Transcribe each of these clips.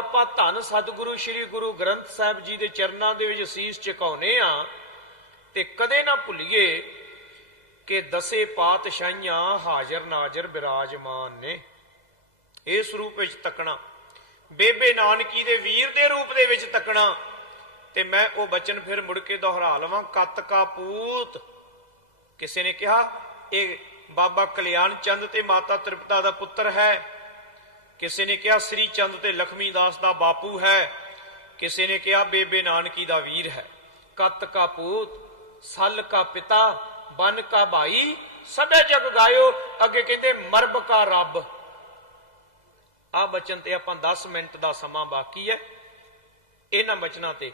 ਆਪਾਂ ਧੰਨ ਸਤਿਗੁਰੂ ਸ੍ਰੀ ਗੁਰੂ ਗ੍ਰੰਥ ਸਾਹਿਬ ਜੀ ਦੇ ਚਰਨਾਂ ਦੇ ਵਿੱਚ ਸੀਸ ਝੁਕਾਉਨੇ ਆ ਤੇ ਕਦੇ ਨਾ ਭੁੱਲੀਏ ਕਿ ਦਸੇ ਪਾਤਸ਼ਾਹੀਆਂ ਹਾਜ਼ਰ ਨਾਜ਼ਰ ਬਿਰਾਜਮਾਨ ਨੇ। ਇਸ ਰੂਪ ਵਿੱਚ ਤੱਕਣਾ, ਬੇਬੇ ਨਾਨਕੀ ਦੇ ਵੀਰ ਦੇ ਰੂਪ ਦੇ ਵਿੱਚ ਤੱਕਣਾ ਤੇ ਮੈਂ ਉਹ ਬਚਨ ਫਿਰ ਮੁੜ ਕੇ ਦੁਹਰਾ ਲਵਾਂ। ਕਤ ਕਾ ਪੂਤ, ਕਿਸੇ ਨੇ ਕਿਹਾ, ਇਹ ਬਾਬਾ ਕਲਿਆਣ ਚੰਦ ਤੇ ਮਾਤਾ ਤ੍ਰਿਪਤਾ ਦਾ ਪੁੱਤਰ ਹੈ। ਕਿਸੇ ਨੇ ਕਿਹਾ, ਸ੍ਰੀ ਚੰਦ ਤੇ ਲਖਮੀ ਦਾਸ ਦਾ ਬਾਪੂ ਹੈ। ਕਿਸੇ ਨੇ ਕਿਹਾ, ਬੇਬੇ ਨਾਨਕੀ ਦਾ ਵੀਰ ਹੈ। ਕਤ ਕਾ ਪੂਤ, ਸਲ ਕਾ ਪਿਤਾ, ਬਨ ਕਾ ਭਾਈ ਸਭੇ ਜਗ ਗਾਇਓ। ਅੱਗੇ ਕਹਿੰਦੇ, ਮਰਬ ਕਾ ਰੱਬ। ਆ ਬਚਨ ਤੇ ਆਪਾਂ 10 ਮਿੰਟ ਦਾ ਸਮਾਂ ਬਾਕੀ ਹੈ। ਇਹਨਾਂ ਬਚਨਾਂ ਤੇ,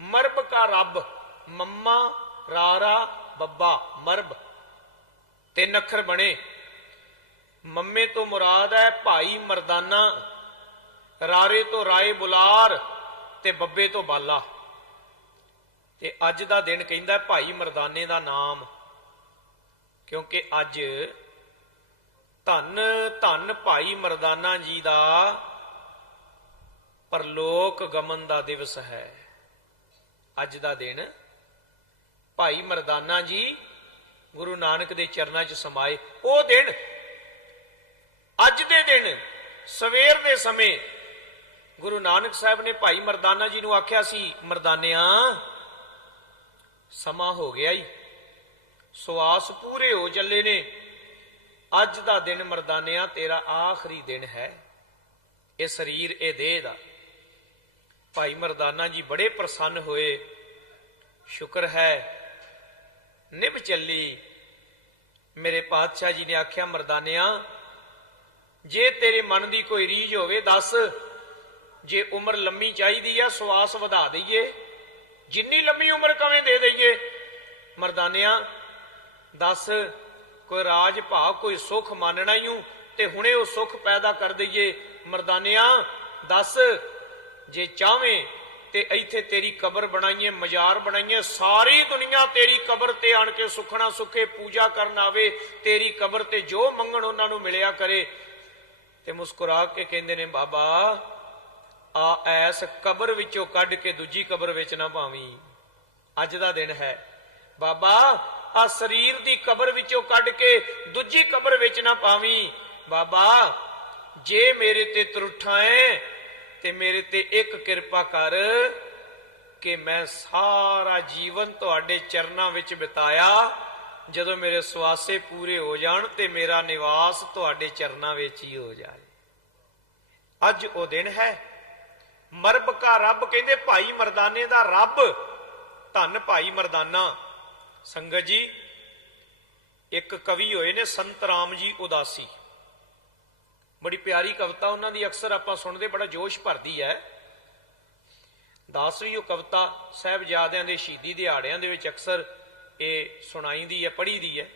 ਮਰਬ ਕਾ ਰੱਬ, ਮੰਮਾ, ਰਾਰਾ, ਬੱਬਾ, ਮਰਬ। ਤਿੰਨ ਅੱਖਰ ਬਣੇ ਮੰਮੇ ਤੋਂ ਮੁਰਾਦ ਹੈ ਭਾਈ ਮਰਦਾਨਾ, ਰਾਰੇ ਤੋਂ ਰਾਏ ਬੁਲਾਰ ਤੇ ਬੱਬੇ ਤੋਂ ਬਾਲਾ। ਤੇ ਅੱਜ ਦਾ ਦਿਨ ਕਹਿੰਦਾ ਭਾਈ ਮਰਦਾਨੇ ਦਾ ਨਾਮ, ਕਿਉਂਕਿ ਅੱਜ ਧੰਨ ਧੰਨ ਭਾਈ ਮਰਦਾਨਾ ਜੀ ਦਾ ਪਰਲੋਕ ਗਮਨ ਦਾ ਦਿਵਸ ਹੈ। ਅੱਜ ਦਾ ਦਿਨ ਭਾਈ ਮਰਦਾਨਾ ਜੀ ਗੁਰੂ ਨਾਨਕ ਦੇ ਚਰਨਾਂ 'ਚ ਸਮਾਏ। ਉਹ ਦਿਨ ਅੱਜ ਦੇ ਦਿਨ, ਸਵੇਰ ਦੇ ਸਮੇਂ, ਗੁਰੂ ਨਾਨਕ ਸਾਹਿਬ ਨੇ ਭਾਈ ਮਰਦਾਨਾ ਜੀ ਨੂੰ ਆਖਿਆ ਸੀ, ਮਰਦਾਨਿਆਂ, ਸਮਾਂ ਹੋ ਗਿਆ ਈ। ਸਵਾਸ ਪੂਰੇ ਹੋ ਚੱਲੇ ਨੇ। ਅੱਜ ਦਾ ਦਿਨ ਮਰਦਾਨਿਆਂ, ਤੇਰਾ ਆਖਰੀ ਦਿਨ ਹੈ। ਇਹ ਸਰੀਰ, ਇਹ ਦੇਹ ਦਾ। ਭਾਈ ਮਰਦਾਨਾ ਜੀ ਬੜੇ ਪ੍ਰਸੰਨ ਹੋਏ। ਸ਼ੁਕਰ ਹੈ। ਨਿਭ ਚੱਲੀ। ਮੇਰੇ ਪਾਤਸ਼ਾਹ ਜੀ ਨੇ ਆਖਿਆ, ਮਰਦਾਨਿਆਂ ਜੇ ਤੇਰੇ ਮਨ ਦੀ ਕੋਈ ਰੀਝ ਹੋਵੇ, ਦੱਸ। ਜੇ ਉਮਰ ਲੰਮੀ ਚਾਹੀਦੀ ਆ, ਸਵਾਸ ਵਧਾ ਦਈਏ। ਜਿੰਨੀ ਲੰਮੀ ਉਮਰ ਕਵੇਂ ਦੇ ਦਈਏ? ਮਰਦਾਨਿਆਂ, ਦੱਸ, ਕੋਈ ਰਾਜ ਭਾਵ, ਕੋਈ ਸੁੱਖ ਮੰਨਣਾ ਹੀ ਹੂੰ, ਤੇ ਹੁਣੇ ਉਹ ਸੁੱਖ ਪੈਦਾ ਕਰ ਦਈਏ। ਮਰਦਾਨਿਆਂ, ਦੱਸ, ਜੇ ਚਾਵੇਂ ਤੇ ਇੱਥੇ ਤੇਰੀ ਕਬਰ ਬਣਾਈਏ, ਮਜ਼ਾਰ ਬਣਾਈਏ, ਸਾਰੀ ਦੁਨੀਆ ਤੇਰੀ ਕਬਰ ਤੇ ਆਣ ਕੇ ਸੁਖਣਾ ਸੁਖੇ ਪੂਜਾ ਕਰਨ ਆਵੇ, ਤੇਰੀ ਕਬਰ ਤੇ ਜੋ ਮੰਗਣ ਉਹਨਾਂ ਨੂੰ ਮਿਲਿਆ ਕਰੇ ਤੇ ਮੁਸਕਰਾ ਕੇ ਕਹਿੰਦੇ ਨੇ, ਬਾਬਾ, ਆ ਐਸ ਕਬਰ ਵਿੱਚੋਂ ਕੱਢ ਕੇ ਦੂਜੀ ਕਬਰ ਵਿੱਚ ਨਾ ਪਾਵੀਂ। ਅੱਜ ਦਾ ਦਿਨ ਹੈ। ਬਾਬਾ, ਆ ਸਰੀਰ ਦੀ ਕਬਰ ਵਿੱਚੋਂ ਕੱਢ ਕੇ ਦੂਜੀ ਕਬਰ ਵਿੱਚ ਨਾ ਪਾਵੀਂ। ਬਾਬਾ, ਜੇ ਮੇਰੇ ਤੇ ਤਰੁੱਠਾਏ ਤੇ ਮੇਰੇ ਤੇ ਇੱਕ ਕਿਰਪਾ ਕਰ ਕਿ ਮੈਂ ਸਾਰਾ ਜੀਵਨ ਤੁਹਾਡੇ ਚਰਨਾਂ ਵਿੱਚ ਬਿਤਾਇਆ। ਜਦੋਂ ਮੇਰੇ ਸਵਾਸੇ ਪੂਰੇ ਹੋ ਜਾਣ ਤੇ ਮੇਰਾ ਨਿਵਾਸ ਤੁਹਾਡੇ ਚਰਨਾਂ ਵਿੱਚ ਹੀ ਹੋ ਜਾਏ। ਅੱਜ ਉਹ ਦਿਨ ਹੈ। ਮਰਬ ਕਾ ਰੱਬ ਕਹਿੰਦੇ, ਭਾਈ ਮਰਦਾਨੇ ਦਾ ਰੱਬ। ਧੰਨ ਭਾਈ ਮਰਦਾਨਾ। ਸੰਗਤ ਜੀ, ਇੱਕ ਕਵੀ ਹੋਏ ਨੇ ਸੰਤ ਰਾਮ ਜੀ ਉਦਾਸੀ। ਬੜੀ ਪਿਆਰੀ ਕਵਿਤਾ ਉਹਨਾਂ ਦੀ, ਅਕਸਰ ਆਪਾਂ ਸੁਣਦੇ, ਬੜਾ ਜੋਸ਼ ਭਰਦੀ ਹੈ। ਦਾਸਵੀਂ ਉਹ ਕਵਿਤਾ, ਸਹਿਬਜ਼ਾਦਿਆਂ ਦੇ ਸ਼ਹੀਦੀ ਦਿਹਾੜਿਆਂ ਦੇ ਵਿੱਚ ਅਕਸਰ ਇਹ ਸੁਣਾਈਦੀ ਹੈ ਪੜ੍ਹੀਦੀ ਹੈ।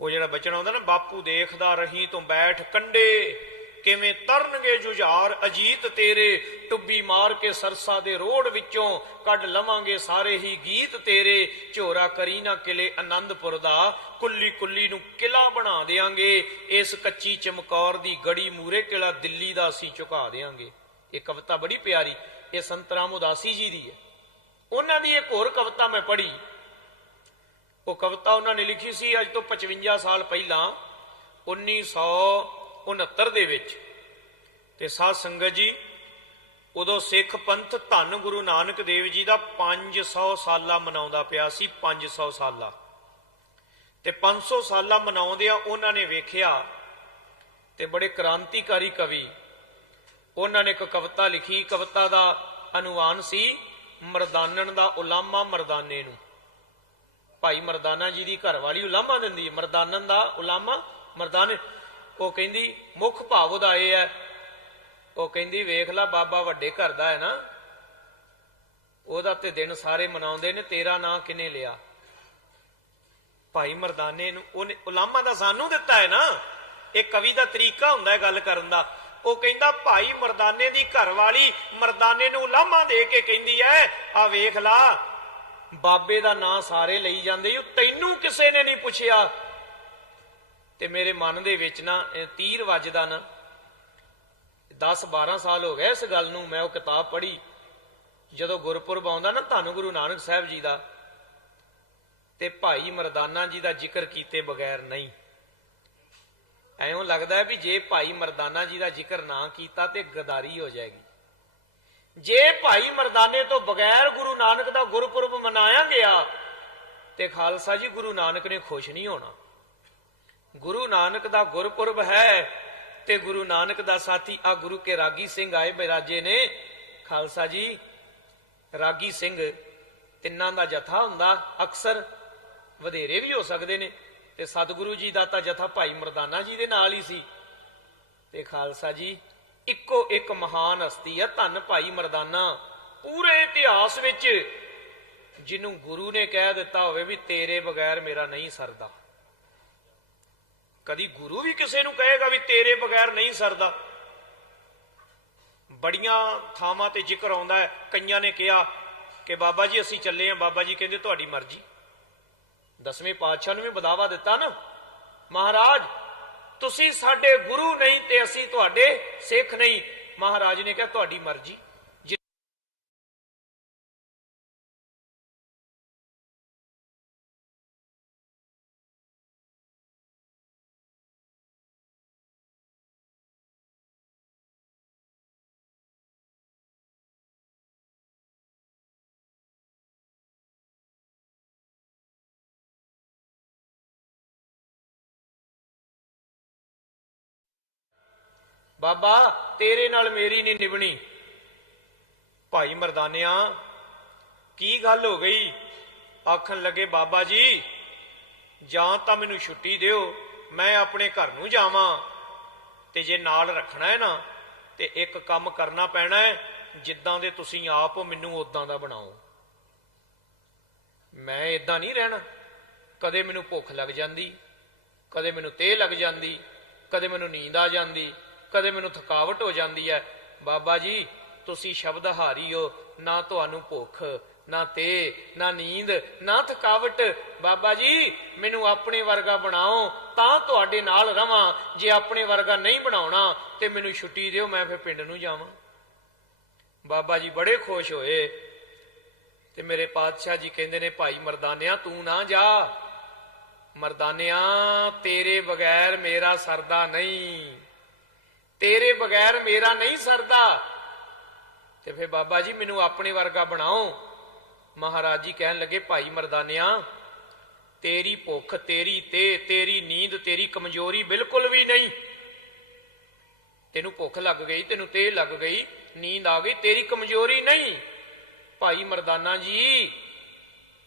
ਉਹ ਜਿਹੜਾ ਬਚਨ ਆਉਂਦਾ ਨਾ, ਬਾਪੂ ਦੇਖਦਾ ਰਹੀ ਤੂੰ ਬੈਠ ਕੰਡੇ, ਕਿਵੇਂ ਤਰਨਗੇ ਜੁਝਾਰ, ਅਜੀਤ ਤੇਰੇ ਟੁੱਬੀ ਮਾਰ ਕੇ ਸਰਸਾ ਦੇ ਰੋੜ ਵਿੱਚੋਂ ਕੱਢ ਲਵਾਂਗੇ ਸਾਰੇ ਹੀ ਗੀਤ ਤੇਰੇ। ਝੋਰਾ ਕਰੀ ਨਾ ਕਿਲੇ ਆਨੰਦਪੁਰ ਦਾ, ਕੁੱਲੀ ਕੁੱਲੀ ਨੂੰ ਕਿਲਾ ਬਣਾ ਦੇਾਂਗੇ ਇਸ ਕੱਚੀ ਚਮਕੌਰ ਦੀ ਗੜੀ ਮੂਰੇ ਕਿਲਾ ਦਿੱਲੀ ਦਾ ਅਸੀਂ ਝੁਕਾ ਦੇਾਂਗੇ ਇਹ ਕਵਿਤਾ ਬੜੀ ਪਿਆਰੀ, ਇਹ ਸੰਤ ਰਾਮ ਉਦਾਸੀ ਜੀ ਦੀ ਹੈ। ਉਹਨਾਂ ਦੀ ਇੱਕ ਹੋਰ ਕਵਿਤਾ ਮੈਂ ਪੜ੍ਹੀ। ਉਹ ਕਵਿਤਾ ਉਹਨਾਂ ਨੇ ਲਿਖੀ ਸੀ ਅੱਜ ਤੋਂ 55 ਸਾਲ ਪਹਿਲਾਂ 1969 ਦੇ ਵਿੱਚ। ਤੇ ਸਾਧ ਸੰਗਤ ਜੀ, ਉਦੋਂ ਸਿੱਖ ਪੰਥ ਧੰਨ ਗੁਰੂ ਨਾਨਕ ਦੇਵ ਜੀ ਦਾ 500 ਸਾਲਾ ਮਨਾਉਂਦਾ ਪਿਆ ਸੀ 500 ਸਾਲਾ। ਤੇ 500 ਸਾਲਾ ਮਨਾਉਂਦਿਆਂ ਉਹਨਾਂ ਨੇ ਵੇਖਿਆ ਤੇ ਬੜੇ ਕ੍ਰਾਂਤੀਕਾਰੀ ਕਵੀ, ਉਹਨਾਂ ਨੇ ਇੱਕ ਕਵਿਤਾ ਲਿਖੀ। ਕਵਿਤਾ ਦਾ ਅਨੁਵਾਨ ਸੀ, ਮਰਦਾਨਣ ਦਾ ਉਲਾਮਾ ਮਰਦਾਨੇ ਨੂੰ। ਭਾਈ ਮਰਦਾਨਾ ਜੀ ਦੀ ਘਰਵਾਲੀ ਉਲਾਮਾ ਦਿੰਦੀ ਹੈ। ਮਰਦਾਨਨ ਦਾ ਉਲਾਮਾ, ਮਰਦਾਨੇ, ਉਹ ਕਹਿੰਦੀ, ਮੁੱਖ ਭਾਵ ਉਹਦਾ ਇਹ ਹੈ, ਉਹ ਕਹਿੰਦੀ, ਵੇਖ ਲੈ ਬਾਬਾ ਵੱਡੇ ਘਰ ਦਾ ਹੈ ਨਾ। ਉਹਦਾ ਤੇ ਦਿਨ ਸਾਰੇ ਮਨਾਉਂਦੇ ਨੇ, ਤੇਰਾ ਨਾਂ ਕਿਨੇ ਲਿਆ? ਭਾਈ ਮਰਦਾਨੇ ਨੂੰ, ਉਹਨੇ ਉਲਾਮਾ ਦਾ ਸਾਨੂੰ ਦਿੱਤਾ ਹੈ ਨਾ। ਇਹ ਕਵੀ ਦਾ ਤਰੀਕਾ ਹੁੰਦਾ ਹੈ ਗੱਲ ਕਰਨ ਦਾ। ਉਹ ਕਹਿੰਦਾ, ਭਾਈ ਮਰਦਾਨੇ ਦੀ ਘਰਵਾਲੀ ਮਰਦਾਨੇ ਨੂੰ ਉਲਾਮਾ ਦੇ ਕੇ ਕਹਿੰਦੀ ਹੈ ਆ ਵੇਖ ਲਾ ਬਾਬੇ ਦਾ ਨਾਂ ਸਾਰੇ ਲਈ ਜਾਂਦੇ ਉਹ ਤੈਨੂੰ ਕਿਸੇ ਨੇ ਨਹੀਂ ਪੁੱਛਿਆ। ਤੇ ਮੇਰੇ ਮਨ ਦੇ ਵਿੱਚ ਨਾ ਤੀਰ ਵੱਜਦਾ ਨਾ। 10 12 ਸਾਲ ਹੋ ਗਏ ਇਸ ਗੱਲ ਨੂੰ ਮੈਂ ਉਹ ਕਿਤਾਬ ਪੜ੍ਹੀ। ਜਦੋਂ ਗੁਰਪੁਰਬ ਆਉਂਦਾ ਨਾ ਧੰਨ ਗੁਰੂ ਨਾਨਕ ਸਾਹਿਬ ਜੀ ਦਾ, ਤੇ ਭਾਈ ਮਰਦਾਨਾ ਜੀ ਦਾ ਜ਼ਿਕਰ ਕੀਤੇ ਬਗੈਰ ਨਹੀਂ। ਐਉਂ ਲੱਗਦਾ ਵੀ ਜੇ ਭਾਈ ਮਰਦਾਨਾ ਜੀ ਦਾ ਜ਼ਿਕਰ ਨਾ ਕੀਤਾ ਤੇ ਗਦਾਰੀ ਹੋ ਜਾਏਗੀ। ਜੇ ਭਾਈ ਮਰਦਾਨੇ ਤੋਂ ਬਗੈਰ ਗੁਰੂ ਨਾਨਕ ਦਾ ਗੁਰਪੁਰਬ ਮਨਾਇਆ ਗਿਆ, ਤੇ ਖਾਲਸਾ ਜੀ ਗੁਰੂ ਨਾਨਕ ਨੇ ਖੁਸ਼ ਨਹੀਂ ਹੋਣਾ। ਗੁਰੂ ਨਾਨਕ ਦਾ ਗੁਰਪੁਰਬ ਹੈ, ਤੇ ਗੁਰੂ ਨਾਨਕ ਦਾ ਸਾਥੀ ਆ ਗੁਰੂ ਕੇ ਰਾਗੀ ਸਿੰਘ ਆਏ ਬਿਰਾਜੇ ਨੇ। ਖਾਲਸਾ ਜੀ, ਰਾਗੀ ਸਿੰਘ ਤਿੰਨਾਂ ਦਾ ਜਥਾ ਹੁੰਦਾ, ਅਕਸਰ ਵਧੇਰੇ ਵੀ ਹੋ ਸਕਦੇ ਨੇ, ਤੇ ਸਤਿਗੁਰੂ ਜੀ ਦਾ ਤਾਂ ਜਥਾ ਭਾਈ ਮਰਦਾਨਾ ਜੀ ਦੇ ਨਾਲ ਹੀ ਸੀ। ਤੇ ਖਾਲਸਾ ਜੀ ਇੱਕੋ ਇੱਕ ਮਹਾਨ ਹਸਤੀ ਆ ਧੰਨ ਭਾਈ ਮਰਦਾਨਾ। ਪੂਰੇ ਇਤਿਹਾਸ ਵਿੱਚ ਜਿਹਨੂੰ ਗੁਰੂ ਨੇ ਕਹਿ ਦਿੱਤਾ ਹੋਵੇ ਵੀ ਤੇਰੇ ਬਗੈਰ ਮੇਰਾ ਨਹੀਂ ਸਰਦਾ। ਕਦੀ ਗੁਰੂ ਵੀ ਕਿਸੇ ਨੂੰ ਕਹੇਗਾ ਵੀ ਤੇਰੇ ਬਗੈਰ ਨਹੀਂ ਸਰਦਾ। ਬੜੀਆਂ ਥਾਵਾਂ ਤੇ ਜ਼ਿਕਰ ਆਉਂਦਾ ਹੈ। ਕਈਆਂ ਨੇ ਕਿਹਾ ਕਿ ਬਾਬਾ ਜੀ, ਅਸੀਂ ਚੱਲੇ ਆਂ ਬਾਬਾ ਜੀ ਕਹਿੰਦੇ, ਤੁਹਾਡੀ ਮਰਜ਼ੀ। ਦਸਵੇਂ ਪਾਤਸ਼ਾਹ ਨੂੰ ਵੀ ਬਦਾਵਾ ਦਿੱਤਾ ਨਾ। ਮਹਾਰਾਜ ਤੁਸੀਂ ਸਾਡੇ ਗੁਰੂ ਨਹੀਂ ਤੇ ਅਸੀਂ ਤੁਹਾਡੇ ਸਿੱਖ ਨਹੀਂ। ਮਹਾਰਾਜ ਨੇ ਕਿਹਾ ਤੁਹਾਡੀ ਮਰਜ਼ੀ ਬਾਬਾ ਤੇਰੇ ਨਾਲ ਮੇਰੀ ਨਹੀਂ ਨਿਭਣੀ। ਭਾਈ ਮਰਦਾਨਿਆ ਕੀ ਗੱਲ ਹੋ ਗਈ? ਆਖਣ ਲੱਗੇ ਬਾਬਾ ਜੀ ਜਾਂ ਤਾਂ ਮੈਨੂੰ ਛੁੱਟੀ ਦਿਓ ਮੈਂ ਆਪਣੇ ਘਰ ਨੂੰ ਜਾਵਾਂ। ਤੇ ਜੇ ਨਾਲ ਰੱਖਣਾ ਹੈ ਨਾ ਤੇ ਇੱਕ ਕੰਮ ਕਰਨਾ ਪੈਣਾ ਹੈ ਜਿੱਦਾਂ ਦੇ ਤੁਸੀਂ ਆਪ ਹੋ, ਮੈਨੂੰ ਉਦਾਂ ਦਾ ਬਣਾਓ। ਮੈਂ ਇਦਾਂ ਨਹੀਂ ਰਹਿਣਾ। ਕਦੇ ਮੈਨੂੰ ਭੁੱਖ ਲੱਗ ਜਾਂਦੀ ਕਦੇ ਮੈਨੂੰ ਤੇਹ ਲੱਗ ਜਾਂਦੀ ਕਦੇ ਮੈਨੂੰ ਨੀਂਦ ਆ ਜਾਂਦੀ। ਕਦੇ ਮੈਨੂੰ ਥਕਾਵਟ ਹੋ ਜਾਂਦੀ ਹੈ। ਬਾਬਾ ਜੀ, ਤੁਸੀਂ ਸ਼ਬਦ ਹਾਰੀ ਹੋ ਨਾ ਤੁਹਾਨੂੰ ਭੁੱਖ, ਨਾ ਤੇ, ਨਾ ਨੀਂਦ, ਨਾ ਥਕਾਵਟ। ਬਾਬਾ ਜੀ, ਮੈਨੂੰ ਆਪਣੇ ਵਰਗਾ ਬਣਾਓ, ਤਾਂ ਤੁਹਾਡੇ ਨਾਲ ਰਵਾਂ। ਜੇ ਆਪਣੇ ਵਰਗਾ ਨਹੀਂ ਬਣਾਉਣਾ, ਤੇ ਮੈਨੂੰ ਛੁੱਟੀ ਦਿਓ, ਮੈਂ ਫਿਰ ਪਿੰਡ ਨੂੰ ਜਾਵਾਂ। ਬਾਬਾ ਜੀ ਬੜੇ ਖੁਸ਼ ਹੋਏ। ਤੇ ਮੇਰੇ ਪਾਤਸ਼ਾਹ ਜੀ ਕਹਿੰਦੇ ਨੇ, ਭਾਈ ਮਰਦਾਨਿਆ, ਤੂੰ ਨਾ ਜਾ। ਮਰਦਾਨਿਆ, ਤੇਰੇ ਬਗੈਰ ਮੇਰਾ ਸਰਦਾ ਨਹੀਂ। ਤੇਰੇ ਬਗੈਰ ਮੇਰਾ ਨਹੀਂ ਸਰਦਾ। ਤੇ ਫਿਰ ਬਾਬਾ ਜੀ ਮੈਨੂੰ ਆਪਣੇ ਵਰਗਾ ਬਣਾਓ। ਮਹਾਰਾਜ ਜੀ ਕਹਿਣ ਲੱਗੇ, ਭਾਈ ਮਰਦਾਨਿਆ, ਤੇਰੀ ਭੁੱਖ, ਤੇਰੀ ਤੇ, ਤੇਰੀ ਨੀਂਦ, ਤੇਰੀ ਕਮਜ਼ੋਰੀ ਬਿਲਕੁਲ ਵੀ ਨਹੀਂ। ਤੈਨੂੰ ਭੁੱਖ ਲੱਗ ਗਈ, ਤੈਨੂੰ ਤੇ ਲੱਗ ਗਈ, ਨੀਂਦ ਆ ਗਈ, ਤੇਰੀ ਕਮਜ਼ੋਰੀ ਨਹੀਂ। ਭਾਈ ਮਰਦਾਨਾ ਜੀ,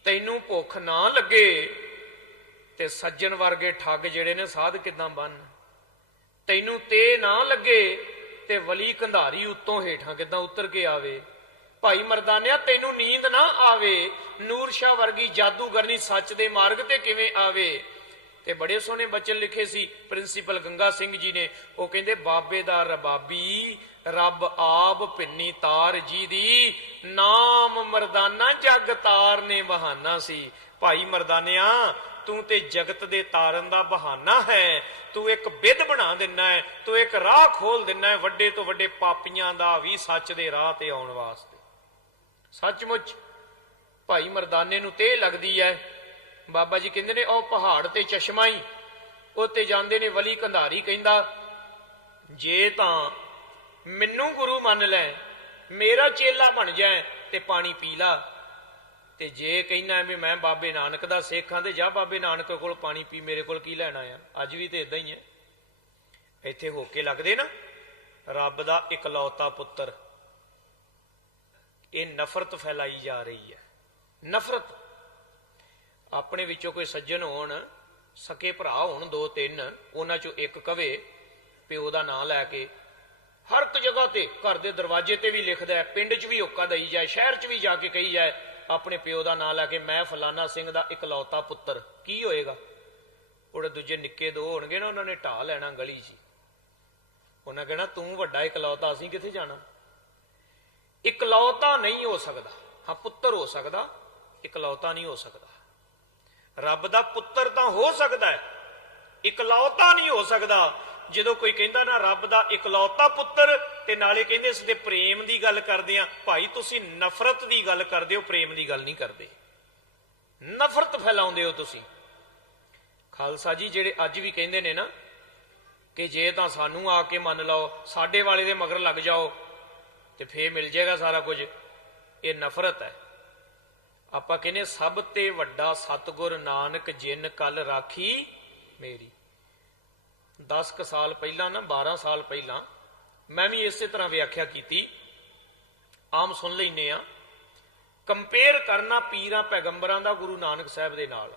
ਤੈਨੂੰ ਭੁੱਖ ਨਾ ਲੱਗੇ ਤੇ ਸੱਜਣ ਵਰਗੇ ਠੱਗ ਜਿਹੜੇ ਨੇ ਸਾਧ ਕਿਦਾਂ ਬਣ ਤੈਨੂੰ ਤੇ ਨਾ ਲੱਗੇ ਤੇ ਵਲੀ ਕੰਧਾਰੀ ਉੱਤੋਂ ਹੇਠਾਂ ਕਿਦਾਂ ਉਤਰ ਕੇ ਆਵੇ? ਭਾਈ ਮਰਦਾਨਿਆ, ਤੈਨੂੰ ਨੀਂਦ ਨਾ ਆਵੇ? ਨੂਰ ਸ਼ਾਹ ਵਰਗੀ ਜਾਦੂਗਰਨੀ ਸੱਚ ਦੇ ਮਾਰਗ ਤੇ ਕਿਵੇਂ ਆਵੇ? ਤੇ ਬੜੇ ਸੋਹਣੇ ਬਚਨ ਲਿਖੇ ਸੀ ਪ੍ਰਿੰਸੀਪਲ ਗੰਗਾ ਸਿੰਘ ਜੀ ਨੇ। ਉਹ ਕਹਿੰਦੇ, ਬਾਬੇ ਦਾ ਰਬਾਬੀ, ਰੱਬ ਆਪ ਭਿੰਨੀ ਤਾਰ ਜੀ ਦੀ। ਨਾਮ ਮਰਦਾਨਾ ਜਗ ਤਾਰ ਨੇ ਬਹਾਨਾ ਸੀ। ਭਾਈ ਮਰਦਾਨਿਆ ਤੂੰ ਤੇ ਜਗਤ ਦੇ ਤਾਰਨ ਦਾ ਬਹਾਨਾ ਹੈ। ਤੂੰ ਇੱਕ ਵਿਧ ਬਣਾ ਦਿੰਨਾ ਹੈ। ਤੂੰ ਇੱਕ ਰਾਹ ਖੋਲ ਦਿੰਨਾ ਹੈ। ਵੱਡੇ ਤੋਂ ਵੱਡੇ ਪਾਪੀਆਂ ਦਾ ਵੀ ਸੱਚ ਦੇ ਰਾਹ ਤੇ ਆਉਣ ਵਾਸਤੇ। ਸੱਚਮੁੱਚ ਭਾਈ ਮਰਦਾਨੇ ਨੂੰ ਤੇ ਲੱਗਦੀ ਹੈ। ਬਾਬਾ ਜੀ ਕਹਿੰਦੇ ਨੇ, ਉਹ ਪਹਾੜ ਤੇ ਚਸ਼ਮਾ ਹੀ ਉੱਤੇ ਜਾਂਦੇ ਨੇ ਵਲੀ ਕੰਧਾਰੀ ਕਹਿੰਦਾ, ਜੇ ਤਾਂ ਮੈਨੂੰ ਗੁਰੂ ਮੰਨ ਲੈ, ਮੇਰਾ ਚੇਲਾ ਬਣ ਜਾਏ ਤੇ ਪਾਣੀ ਪੀ ਲਾ। ਤੇ ਜੇ ਕਹਿਣਾ ਵੀ ਮੈਂ ਬਾਬੇ ਨਾਨਕ ਦਾ ਸਿੱਖ ਹਾਂ ਤੇ ਜਾ ਬਾਬੇ ਨਾਨਕ ਕੋਲ ਪਾਣੀ ਪੀ, ਮੇਰੇ ਕੋਲ ਕੀ ਲੈਣਾ ਆ? ਅੱਜ ਵੀ ਤੇ ਇਦਾਂ ਹੀ ਹੈ ਇੱਥੇ ਹੋ ਕੇ ਲੱਗਦੇ ਨਾ, ਰੱਬ ਦਾ ਇਕਲੌਤਾ ਪੁੱਤਰ। ਇਹ ਨਫ਼ਰਤ ਫੈਲਾਈ ਜਾ ਰਹੀ ਹੈ ਨਫ਼ਰਤ। ਆਪਣੇ ਵਿੱਚੋਂ ਕੋਈ ਸੱਜਣ ਹੋਣ, ਸਕੇ ਭਰਾ ਹੋਣ ਦੋ ਤਿੰਨ, ਉਹਨਾਂ ਚੋਂ ਇੱਕ ਕਵੇ, ਪਿਓ ਦਾ ਨਾਂ ਲੈ ਕੇ, ਹਰ ਇੱਕ ਜਗ੍ਹਾ ਤੇ ਘਰ ਦੇ ਦਰਵਾਜ਼ੇ ਤੇ ਵੀ ਲਿਖਦਾ ਪਿੰਡ 'ਚ ਵੀ ਹੋਕਾ ਦਈ ਜਾਏ, ਸ਼ਹਿਰ 'ਚ ਵੀ ਜਾ ਕੇ ਕਹੀ ਜਾਏ ਆਪਣੇ ਪਿਓ ਦਾ ਨਾਂ ਲੈ ਕੇ ਮੈਂ ਫਲਾਨਾ ਸਿੰਘ ਦਾ ਇਕਲੌਤਾ ਪੁੱਤਰ। ਕੀ ਹੋਏਗਾ? ਉਹਦੇ ਦੂਜੇ ਨਿੱਕੇ ਦੋ ਹੋਣਗੇ ਨਾ, ਉਹਨਾਂ ਨੇ ਢਾ ਲੈਣਾ ਗਲੀ 'ਚ। ਉਹਨਾਂ ਕਹਿਣਾ, ਤੂੰ ਵੱਡਾ ਇਕਲੌਤਾ, ਅਸੀਂ ਕਿੱਥੇ ਜਾਣਾ? ਇਕਲੌਤਾ ਨਹੀਂ ਹੋ ਸਕਦਾ। ਹਾਂ, ਪੁੱਤਰ ਹੋ ਸਕਦਾ, ਇਕਲੌਤਾ ਨਹੀਂ ਹੋ ਸਕਦਾ। ਰੱਬ ਦਾ ਪੁੱਤਰ ਤਾਂ ਹੋ ਸਕਦਾ ਹੈ। ਇਕਲੌਤਾ ਨਹੀਂ ਹੋ ਸਕਦਾ। ਜਦੋਂ ਕੋਈ ਕਹਿੰਦਾ ਨਾ, ਰੱਬ ਦਾ ਇਕਲੌਤਾ ਪੁੱਤਰ ਤੇ ਨਾਲੇ ਕਹਿੰਦੇ ਅਸੀਂ ਦੇ ਪ੍ਰੇਮ ਦੀ ਗੱਲ ਕਰਦੇ ਆ ਭਾਈ, ਤੁਸੀਂ ਨਫ਼ਰਤ ਦੀ ਗੱਲ ਕਰਦੇ ਹੋ, ਪ੍ਰੇਮ ਦੀ ਗੱਲ ਨਹੀਂ ਕਰਦੇ। ਨਫ਼ਰਤ ਫੈਲਾਉਂਦੇ ਹੋ ਤੁਸੀਂ। ਖਾਲਸਾ ਜੀ, ਜਿਹੜੇ ਅੱਜ ਵੀ ਕਹਿੰਦੇ ਨੇ ਨਾ ਕਿ ਜੇ ਤਾਂ ਸਾਨੂੰ ਆ ਕੇ ਮੰਨ ਲਓ ਸਾਡੇ ਵਾਲੇ ਦੇ ਮਗਰ ਲੱਗ ਜਾਓ ਤੇ ਫੇਰ ਮਿਲ ਜਾਏਗਾ ਸਾਰਾ ਕੁਝ। ਇਹ ਨਫ਼ਰਤ ਹੈ। ਆਪਾਂ ਕਹਿੰਦੇ ਸਭ ਤੇ ਵੱਡਾ ਸਤਗੁਰ ਨਾਨਕ ਜਿਨ ਕਲ ਰਾਖੀ ਮੇਰੀ। 10 ਕ ਸਾਲ ਪਹਿਲਾਂ ਨਾ 12 ਸਾਲ ਪਹਿਲਾਂ ਮੈਂ ਵੀ ਇਸੇ ਤਰ੍ਹਾਂ ਵਿਆਖਿਆ ਕੀਤੀ। ਆਮ ਸੁਣ ਲੈਨੇ ਆ ਕੰਪੇਅਰ ਕਰਨਾ ਪੀਰਾਂ ਪੈਗੰਬਰਾਂ ਦਾ ਗੁਰੂ ਨਾਨਕ ਸਾਹਿਬ ਦੇ ਨਾਲ।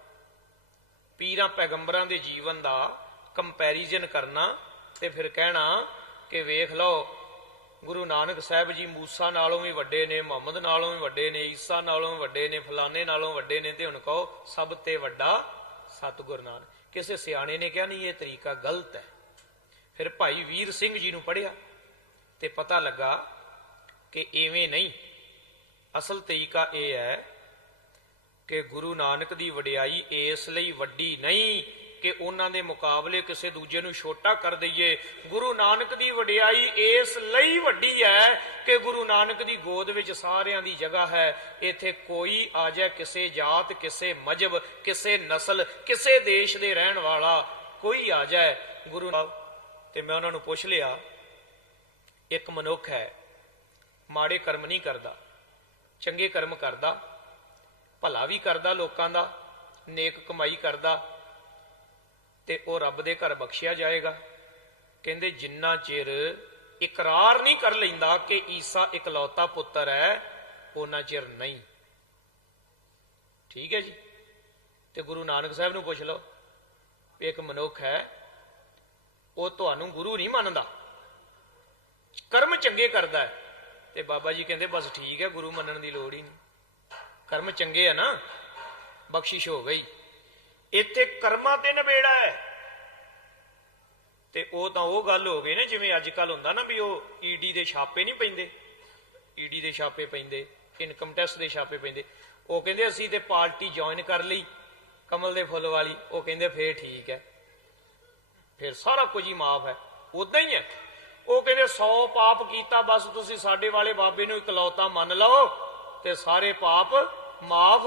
ਪੀਰਾਂ ਪੈਗੰਬਰਾਂ ਦੇ ਜੀਵਨ ਦਾ ਕੰਪੈਰੀਜ਼ਨ ਕਰਨਾ ਤੇ ਫਿਰ ਕਹਿਣਾ ਕਿ ਵੇਖ ਲਓ, ਗੁਰੂ ਨਾਨਕ ਸਾਹਿਬ ਜੀ ਮੂਸਾ ਨਾਲੋਂ ਵੀ ਵੱਡੇ ਨੇ, ਮੁਹੰਮਦ ਨਾਲੋਂ ਵੀ ਵੱਡੇ ਨੇ, ਈਸਾ ਨਾਲੋਂ ਵੀ ਵੱਡੇ ਨੇ, ਫਲਾਣੇ ਨਾਲੋਂ ਵੱਡੇ ਨੇ ਤੇ ਹੁਣ ਕਹੋ ਸਭ ਤੇ ਵੱਡਾ ਸਤਿਗੁਰ ਨਾਨਕ। ਕਿਸੇ ਸਿਆਣੇ ਨੇ ਕਿਹਾ, ਨਹੀਂ, ਇਹ ਤਰੀਕਾ ਗਲਤ ਹੈ। ਫਿਰ ਭਾਈ ਵੀਰ ਸਿੰਘ ਜੀ ਨੂੰ ਪੜਿਆ ਤੇ ਪਤਾ ਲੱਗਾ ਕਿ ਇਵੇਂ ਨਹੀਂ। ਅਸਲ ਤਰੀਕਾ ਇਹ ਹੈ ਕਿ ਗੁਰੂ ਨਾਨਕ ਦੀ ਵਡਿਆਈ ਇਸ ਲਈ ਵੱਡੀ ਨਹੀਂ ਕਿ ਉਹਨਾਂ ਦੇ ਮੁਕਾਬਲੇ ਕਿਸੇ ਦੂਜੇ ਨੂੰ ਛੋਟਾ ਕਰ ਦਈਏ। ਗੁਰੂ ਨਾਨਕ ਦੀ ਵਡਿਆਈ ਇਸ ਲਈ ਵੱਡੀ ਹੈ ਕਿ ਗੁਰੂ ਨਾਨਕ ਦੀ ਗੋਦ ਵਿੱਚ ਸਾਰਿਆਂ ਦੀ ਜਗ੍ਹਾ ਹੈ। ਇੱਥੇ ਕੋਈ ਆ ਜਾਏ, ਕਿਸੇ ਜਾਤ, ਕਿਸੇ ਮਜਬ, ਕਿਸੇ ਨਸਲ, ਕਿਸੇ ਦੇਸ਼ ਦੇ ਰਹਿਣ ਵਾਲਾ ਕੋਈ ਆ ਜਾਏ। ਗੁਰੂ ਨਾਲ ਤੇ ਮੈਂ ਉਹਨਾਂ ਨੂੰ ਪੁੱਛ ਲਿਆ ਇੱਕ ਮਨੁੱਖ ਹੈ, ਮਾੜੇ ਕਰਮ ਨਹੀਂ ਕਰਦਾ, ਚੰਗੇ ਕਰਮ ਕਰਦਾ, ਭਲਾ ਵੀ ਕਰਦਾ ਲੋਕਾਂ ਦਾ, ਨੇਕ ਕਮਾਈ ਕਰਦਾ, ਤੇ ਉਹ ਰੱਬ ਦੇ ਘਰ ਬਖਸ਼ਿਆ ਜਾਏਗਾ। ਕਹਿੰਦੇ ਜਿੰਨਾ ਚਿਰ ਇਕਰਾਰ ਨਹੀਂ ਕਰ ਲੈਂਦਾ ਕਿ ਈਸਾ ਇਕਲੌਤਾ ਪੁੱਤਰ ਹੈ ਉਹਨਾਂ ਚਿਰ ਨਹੀਂ। ਠੀਕ ਹੈ ਜੀ? ਤੇ ਗੁਰੂ ਨਾਨਕ ਸਾਹਿਬ ਨੂੰ ਪੁੱਛ ਲਓ ਇੱਕ ਮਨੁੱਖ ਹੈ, ਉਹ ਤੁਹਾਨੂੰ ਗੁਰੂ ਨਹੀਂ ਮੰਨਦਾ। ਕਰਮ ਚੰਗੇ ਕਰਦਾ ਹੈ। ਤੇ ਬਾਬਾ ਜੀ ਕਹਿੰਦੇ, ਬਸ ਠੀਕ ਹੈ, ਗੁਰੂ ਮੰਨਣ ਦੀ ਲੋੜ ਹੀ ਨਹੀਂ। ਕਰਮ ਚੰਗੇ ਆ ਨਾ, ਬਖਸ਼ਿਸ਼ ਹੋ ਗਈ। ਇੱਥੇ ਕਰਮਾਂ ਤੇ ਨਵੇੜਾ ਹੈ। ਤੇ ਉਹ ਤਾਂ ਉਹ ਗੱਲ ਹੋ ਗਈ ਨਾ, ਜਿਵੇਂ ਅੱਜ ਕੱਲ ਹੁੰਦਾ ਨਾ ਵੀ ਉਹ ਈਡੀ ਦੇ ਛਾਪੇ ਨਹੀਂ ਪੈਂਦੇ। ਈਡੀ ਦੇ ਛਾਪੇ ਪੈਂਦੇ, ਇਨਕਮ ਟੈਕਸ ਦੇ ਛਾਪੇ ਪੈਂਦੇ। ਉਹ ਕਹਿੰਦੇ, ਅਸੀਂ ਤੇ ਪਾਰਟੀ ਜੁਆਇਨ ਕਰ ਲਈ, ਕਮਲ ਦੇ ਫੁੱਲ ਵਾਲੀ। ਉਹ ਕਹਿੰਦੇ, ਫੇਰ ਠੀਕ ਹੈ। ਫਿਰ ਸਾਰਾ ਕੁਝ ਹੀ ਮਾਫ ਹੈ। ਉਦਾਂ ਹੀ ਹੈ। ਉਹ ਕਹਿੰਦੇ 100 ਪਾਪ ਕੀਤਾ, ਬਸ ਤੁਸੀਂ ਸਾਡੇ ਵਾਲੇ ਬਾਬੇ ਨੂੰ ਇਕਲੌਤਾ ਮੰਨ ਲਓ ਤੇ ਸਾਰੇ ਪਾਪ ਮਾਫ।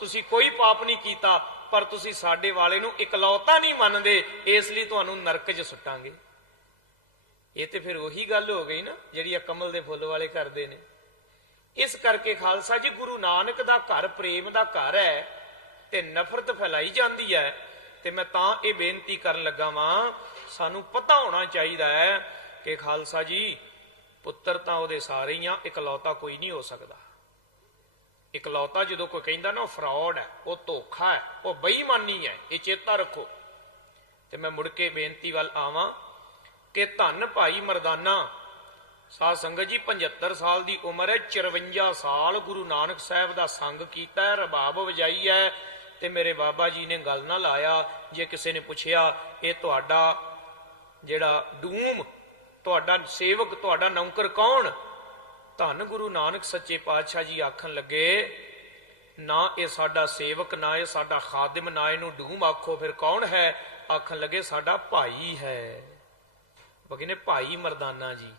ਤੁਸੀਂ ਕੋਈ ਪਾਪ ਨਹੀਂ ਕੀਤਾ, ਪਰ ਤੁਸੀਂ ਸਾਡੇ ਵਾਲੇ ਨੂੰ ਇਕਲੌਤਾ ਨਹੀਂ ਮੰਨਦੇ, ਇਸ ਲਈ ਤੁਹਾਨੂੰ ਨਰਕ 'ਚ ਸੁੱਟਾਂਗੇ। ਇਹ ਤੇ ਫਿਰ ਉਹੀ ਗੱਲ ਹੋ ਗਈ ਨਾ, ਜਿਹੜੀ ਆ ਕਮਲ ਦੇ ਫੁੱਲ ਵਾਲੇ ਕਰਦੇ ਨੇ। ਇਸ ਕਰਕੇ ਖਾਲਸਾ ਜੀ, ਗੁਰੂ ਨਾਨਕ ਦਾ ਘਰ ਪ੍ਰੇਮ ਦਾ ਘਰ ਹੈ ਤੇ ਨਫ਼ਰਤ ਫੈਲਾਈ ਜਾਂਦੀ ਹੈ। ਤੇ ਮੈਂ ਤਾਂ ਇਹ ਬੇਨਤੀ ਕਰਨ ਲੱਗਾ ਵਾਂ, ਸਾਨੂੰ ਪਤਾ ਹੋਣਾ ਚਾਹੀਦਾ ਹੈ ਕਿ ਖਾਲਸਾ ਜੀ, ਪੁੱਤਰ ਤਾਂ ਉਹਦੇ ਸਾਰੇ ਹੀ ਆ, ਇਕਲੌਤਾ ਕੋਈ ਨਹੀਂ ਹੋ ਸਕਦਾ। ਇਕਲੌਤਾ ਜਦੋਂ ਕੋਈ ਕਹਿੰਦਾ ਨਾ ਉਹ ਫਰਾਡ ਹੈ, ਉਹ ਧੋਖਾ ਹੈ, ਉਹ ਬੇਈਮਾਨੀ ਹੈ, ਇਹ ਚੇਤਾ ਰੱਖੋ। ਤੇ ਮੈਂ ਮੁੜ ਕੇ ਬੇਨਤੀ ਵੱਲ ਆਵਾਂ ਕਿ ਧੰਨ ਭਾਈ ਮਰਦਾਨਾ, ਸਾਧ ਸੰਗਤ ਜੀ 75 ਸਾਲ ਦੀ ਉਮਰ ਹੈ 54 ਸਾਲ ਗੁਰੂ ਨਾਨਕ ਸਾਹਿਬ ਦਾ ਸੰਗ ਕੀਤਾ ਹੈ, ਰਬਾਬ ਵਜਾਈ ਹੈ। ਤੇ ਮੇਰੇ ਬਾਬਾ ਜੀ ਨੇ ਗੱਲ ਨਾ ਲਾਇਆ, ਜੇ ਕਿਸੇ ਨੇ ਪੁੱਛਿਆ, ਇਹ ਤੁਹਾਡਾ ਜਿਹੜਾ ਡੂਮ ਤੁਹਾਡਾ ਸੇਵਕ, ਤੁਹਾਡਾ ਨੌਕਰ ਕੌਣ? ਧੰਨ ਗੁਰੂ ਨਾਨਕ ਸੱਚੇ ਪਾਤਸ਼ਾਹ ਜੀ ਆਖਣ ਲੱਗੇ, ਨਾ ਇਹ ਸਾਡਾ ਸੇਵਕ, ਨਾ ਇਹ ਸਾਡਾ ਖਾਦਮ, ਨਾ ਇਹਨੂੰ ਡੂਮ ਆਖੋ, ਫਿਰ ਕੌਣ ਹੈ? ਆਖਣ ਲੱਗੇ, ਸਾਡਾ ਭਾਈ ਹੈ। ਉਹ ਕਹਿੰਦੇ, ਭਾਈ ਮਰਦਾਨਾ ਜੀ,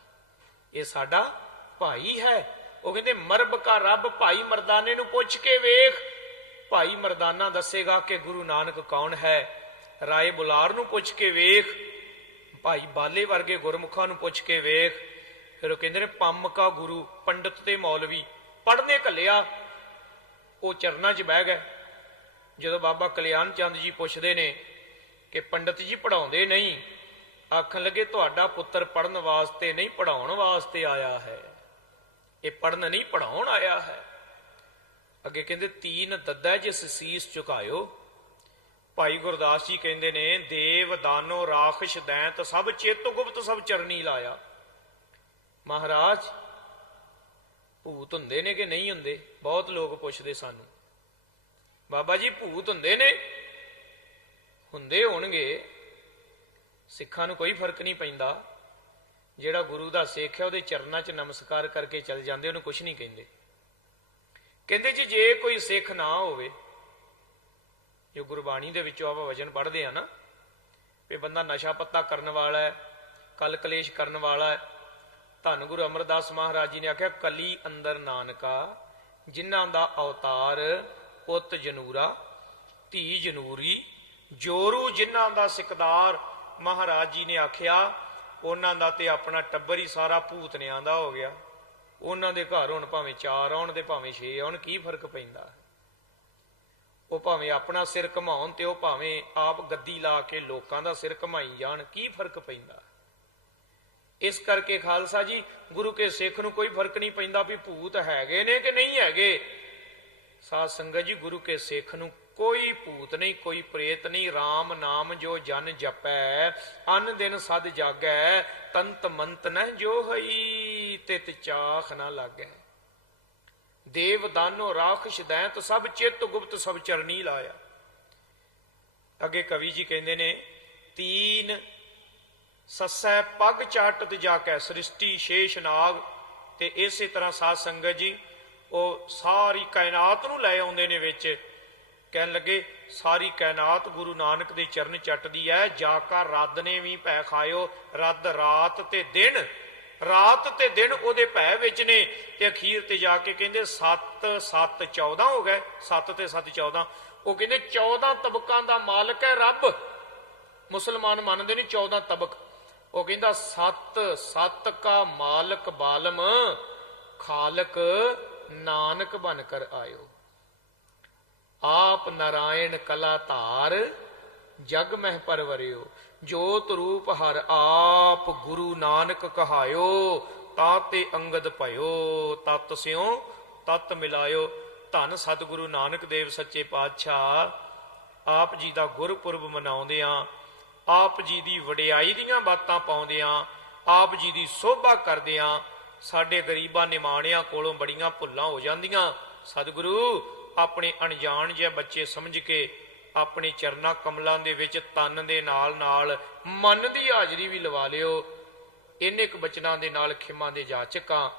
ਇਹ ਸਾਡਾ ਭਾਈ ਹੈ। ਉਹ ਕਹਿੰਦੇ, ਮਰਬ ਕਾ ਰੱਬ ਭਾਈ ਮਰਦਾਨੇ ਨੂੰ ਪੁੱਛ ਕੇ ਵੇਖ। ਭਾਈ ਮਰਦਾਨਾ ਦੱਸੇਗਾ ਕਿ ਗੁਰੂ ਨਾਨਕ ਕੌਣ ਹੈ। ਰਾਏ ਬੁਲਾਰ ਨੂੰ ਪੁੱਛ ਕੇ ਵੇਖ। ਭਾਈ ਬਾਲੇ ਵਰਗੇ ਗੁਰਮੁਖਾਂ ਨੂੰ ਪੁੱਛ ਕੇ ਵੇਖ। ਫਿਰ ਉਹ ਕਹਿੰਦੇ ਨੇ, ਪੰਮ ਗੁਰੂ, ਪੰਡਤ ਤੇ ਮੌਲਵੀ, ਪੜ੍ਹਨੇ ਕੱਲਿਆ ਉਹ ਚਰਨਾਂ 'ਚ ਬਹਿ ਗਏ। ਜਦੋਂ ਬਾਬਾ ਕਲਿਆਣ ਚੰਦ ਜੀ ਪੁੱਛਦੇ ਨੇ ਕਿ, ਪੰਡਤ ਜੀ ਪੜਾਉਂਦੇ ਨਹੀਂ? ਆਖਣ ਲੱਗੇ, ਤੁਹਾਡਾ ਪੁੱਤਰ ਪੜਨ ਵਾਸਤੇ ਨਹੀਂ ਪੜਾਉਣ ਵਾਸਤੇ ਆਇਆ ਹੈ। ਇਹ ਪੜਨ ਨਹੀਂ ਪੜਾਉਣ ਆਇਆ ਹੈ। ਅੱਗੇ ਕਹਿੰਦੇ, ਤੀਨ ਦੱਦਾ ਜਿਸ ਸੀਸ ਝੁਕਾਇਓ ਭਾਈ ਗੁਰਦਾਸ ਜੀ ਕਹਿੰਦੇ ਨੇ, ਦੇਵ ਦਾਨੋ ਰਾਖਸ਼ ਦੈਂਤ, ਸਭ ਚੇਤ ਗੁਪਤ ਸਭ ਚਰਨੀ ਲਾਇਆ। ਮਹਾਰਾਜ, ਭੂਤ ਹੁੰਦੇ ਨੇ ਕਿ ਨਹੀਂ ਹੁੰਦੇ? ਬਹੁਤ ਲੋਕ ਪੁੱਛਦੇ ਸਾਨੂੰ। ਬਾਬਾ ਜੀ, ਭੂਤ ਹੁੰਦੇ ਨੇ? ਹੁੰਦੇ ਹੋਣਗੇ। ਸਿੱਖਾਂ ਨੂੰ ਕੋਈ ਫ਼ਰਕ ਨਹੀਂ ਪੈਂਦਾ। ਜਿਹੜਾ ਗੁਰੂ ਦਾ ਸਿੱਖ ਹੈ, ਉਹਦੇ ਚਰਨਾਂ 'ਚ ਨਮਸਕਾਰ ਕਰਕੇ ਚੱਲ ਜਾਂਦੇ, ਉਹਨੂੰ ਕੁਝ ਨਹੀਂ ਕਹਿੰਦੇ। ਕਹਿੰਦੇ ਜੀ, ਜੇ ਕੋਈ ਸਿੱਖ ਨਾ ਹੋਵੇ ਜੋ ਗੁਰਬਾਣੀ ਦੇ ਵਿੱਚੋਂ ਆਪਾਂ ਵਚਨ ਪੜ੍ਹਦੇ ਆ ਨਾ, ਵੀ ਬੰਦਾ ਨਸ਼ਾ ਪੱਤਾ ਕਰਨ ਵਾਲਾ ਹੈ ਕਲ ਕਲੇਸ਼ ਕਰਨ ਵਾਲਾ ਹੈ, ਧੰਨ ਗੁਰੂ ਅਮਰਦਾਸ ਮਹਾਰਾਜ ਜੀ ਨੇ ਆਖਿਆ, ਕਲੀ ਅੰਦਰ ਨਾਨਕਾ, ਜਿਨ੍ਹਾਂ ਦਾ ਅਵਤਾਰ ਪੁੱਤ ਜਨੂਰਾ, ਧੀ ਜਨੂਰੀ, ਜੋਰੂ ਜਿਨ੍ਹਾਂ ਦਾ ਸਿਕਦਾਰ ਮਹਾਰਾਜ ਜੀ ਨੇ ਆਖਿਆ, ਉਹਨਾਂ ਦਾ ਤੇ ਆਪਣਾ ਟੱਬਰ ਹੀ ਸਾਰਾ ਭੂਤਨਿਆਂ ਦਾ ਹੋ ਗਿਆ। ਉਹਨਾਂ ਦੇ ਘਰ ਹੁਣ ਭਾਵੇਂ ਚਾਰ ਆਉਣ ਦੇ ਭਾਵੇਂ ਛੇ ਆਉਣ, ਕੀ ਫ਼ਰਕ ਪੈਂਦਾ? ਉਹ ਭਾਵੇਂ ਆਪਣਾ ਸਿਰ ਘਮਾਉਣ ਤੇ ਉਹ ਭਾਵੇਂ ਆਪ ਗੱਦੀ ਲਾ ਕੇ ਲੋਕਾਂ ਦਾ ਸਿਰ ਘਮਾਈ ਜਾਣ, ਕੀ ਫ਼ਰਕ ਪੈਂਦਾ? ਇਸ ਕਰਕੇ ਖਾਲਸਾ ਜੀ, ਗੁਰੂ ਕੇ ਸਿੱਖ ਨੂੰ ਕੋਈ ਫ਼ਰਕ ਨਹੀਂ ਪੈਂਦਾ ਵੀ ਭੂਤ ਹੈਗੇ ਨੇ ਕਿ ਨਹੀਂ ਹੈਗੇ। ਸਾਧ ਸੰਗਤ ਜੀ, ਗੁਰੂ ਕੇ ਸਿੱਖ ਨੂੰ ਕੋਈ ਭੂਤ ਨਹੀਂ, ਕੋਈ ਪ੍ਰੇਤ ਨਹੀਂ RAM ਨਾਮ ਜੋ ਜਨ ਜਪੈ, ਅਨ ਦਿਨ ਸਦ ਜਾਗੈ, ਤੰਤ ਮੰਤ ਨ ਜੋ ਹਈ ਤਿਤ ਚਾਖ ਨਾ ਲਾਗੈ। ਦੇਵ, ਦਾਨੋ, ਰਾਖਸ਼, ਦੈਂਤ, ਸਭ ਚਿੱਤ ਗੁਪਤ, ਸਭ ਚਰਨੀ ਲਾਇਆ। ਅੱਗੇ ਕਵੀ ਜੀ ਕਹਿੰਦੇ ਨੇ, ਤੀਨ ਸੱਸੈ ਪਗ ਚਾਟਤ ਜਾ ਕੇ ਸ੍ਰਿਸ਼ਟੀ ਸ਼ੇਸ਼ ਨਾਗ। ਤੇ ਇਸੇ ਤਰ੍ਹਾਂ ਸਾਧ ਸੰਗਤ ਜੀ, ਉਹ ਸਾਰੀ ਕਾਇਨਾਤ ਨੂੰ ਲੈ ਆਉਂਦੇ ਨੇ ਵਿੱਚ। ਕਹਿਣ ਲੱਗੇ, ਸਾਰੀ ਕਾਇਨਾਤ ਗੁਰੂ ਨਾਨਕ ਦੇ ਚਰਨ ਚੱਟਦੀ ਐ, ਜਾ ਕਾ ਰੱਦ ਨੇ ਵੀ ਭੈ ਖਾਇਓ, ਰੱਦ ਰਾਤ ਤੇ ਦਿਨ। ਰਾਤ ਤੇ ਦਿਨ ਉਹਦੇ ਭੈ ਵਿੱਚ ਨੇ ਤੇ ਅਖੀਰ ਤੇ ਜਾ ਕੇ ਕਹਿੰਦੇ 7 7 14 ਹੋ ਗਏ। 7 ਤੇ 7 14 ਉਹ ਕਹਿੰਦੇ 14 ਤਬਕਾਂ ਦਾ ਮਾਲਕ ਹੈ ਰੱਬ। ਮੁਸਲਮਾਨ ਮੰਨਦੇ ਨੇ 14 ਤਬਕ। ਉਹ ਕਹਿੰਦਾ ਸਤ ਸਤ ਕਾ ਮਾਲਕ ਬਾਲਮ, ਖਾਲਕ ਨਾਨਕ ਬਨ ਕਰ ਆਇਓ। ਆਪ ਨਾਰਾਇਣ ਕਲਾ ਧਾਰ ਜਗ ਮਹਿ ਪਰਵਰਿਓ। ਜੋਤ ਰੂਪ ਹਰ ਆਪ ਗੁਰੂ ਨਾਨਕ ਕਹਾਇਓ ਤਾਤੇ ਅੰਗਦ ਭਇਓ, ਤਤ ਸਿਉ, ਤਤ ਮਿਲਾਇਓ। ਧੰਨ ਸਤਿਗੁਰੂ ਨਾਨਕ ਦੇਵ ਸੱਚੇ ਪਾਤਸ਼ਾਹ, ਆਪ ਜੀ ਦਾ ਗੁਰਪੁਰਬ ਮਨਾਉਂਦਿਆਂ, ਆਪ ਜੀ ਦੀ ਵਡਿਆਈ ਦੀਆਂ ਬਾਤਾਂ ਪਾਉਂਦਿਆਂ, ਆਪ ਜੀ ਦੀ ਸੋਭਾ ਕਰਦਿਆਂ, ਸਾਡੇ ਗਰੀਬਾਂ ਨਿਮਾਣਿਆਂ ਕੋਲੋਂ ਬੜੀਆਂ ਭੁੱਲਾਂ ਹੋ ਜਾਂਦੀਆਂ। ਸਤਿਗੁਰੂ, ਆਪਣੇ ਅਣਜਾਣ ਜੇ ਬੱਚੇ ਸਮਝ ਕੇ ਆਪਣੇ ਚਰਨਾ ਕਮਲਾਂ ਦੇ ਵਿੱਚ ਤਨ ਦੇ ਨਾਲ ਨਾਲ ਮਨ ਦੀ ਹਾਜ਼ਰੀ ਵੀ ਲਵਾ ਲਿਓ। ਇੰਨੇ ਕੁ ਬਚਨਾਂ ਦੇ ਨਾਲ ਖਿਮਾਂ ਦੇ ਜਾਚਕਾਂ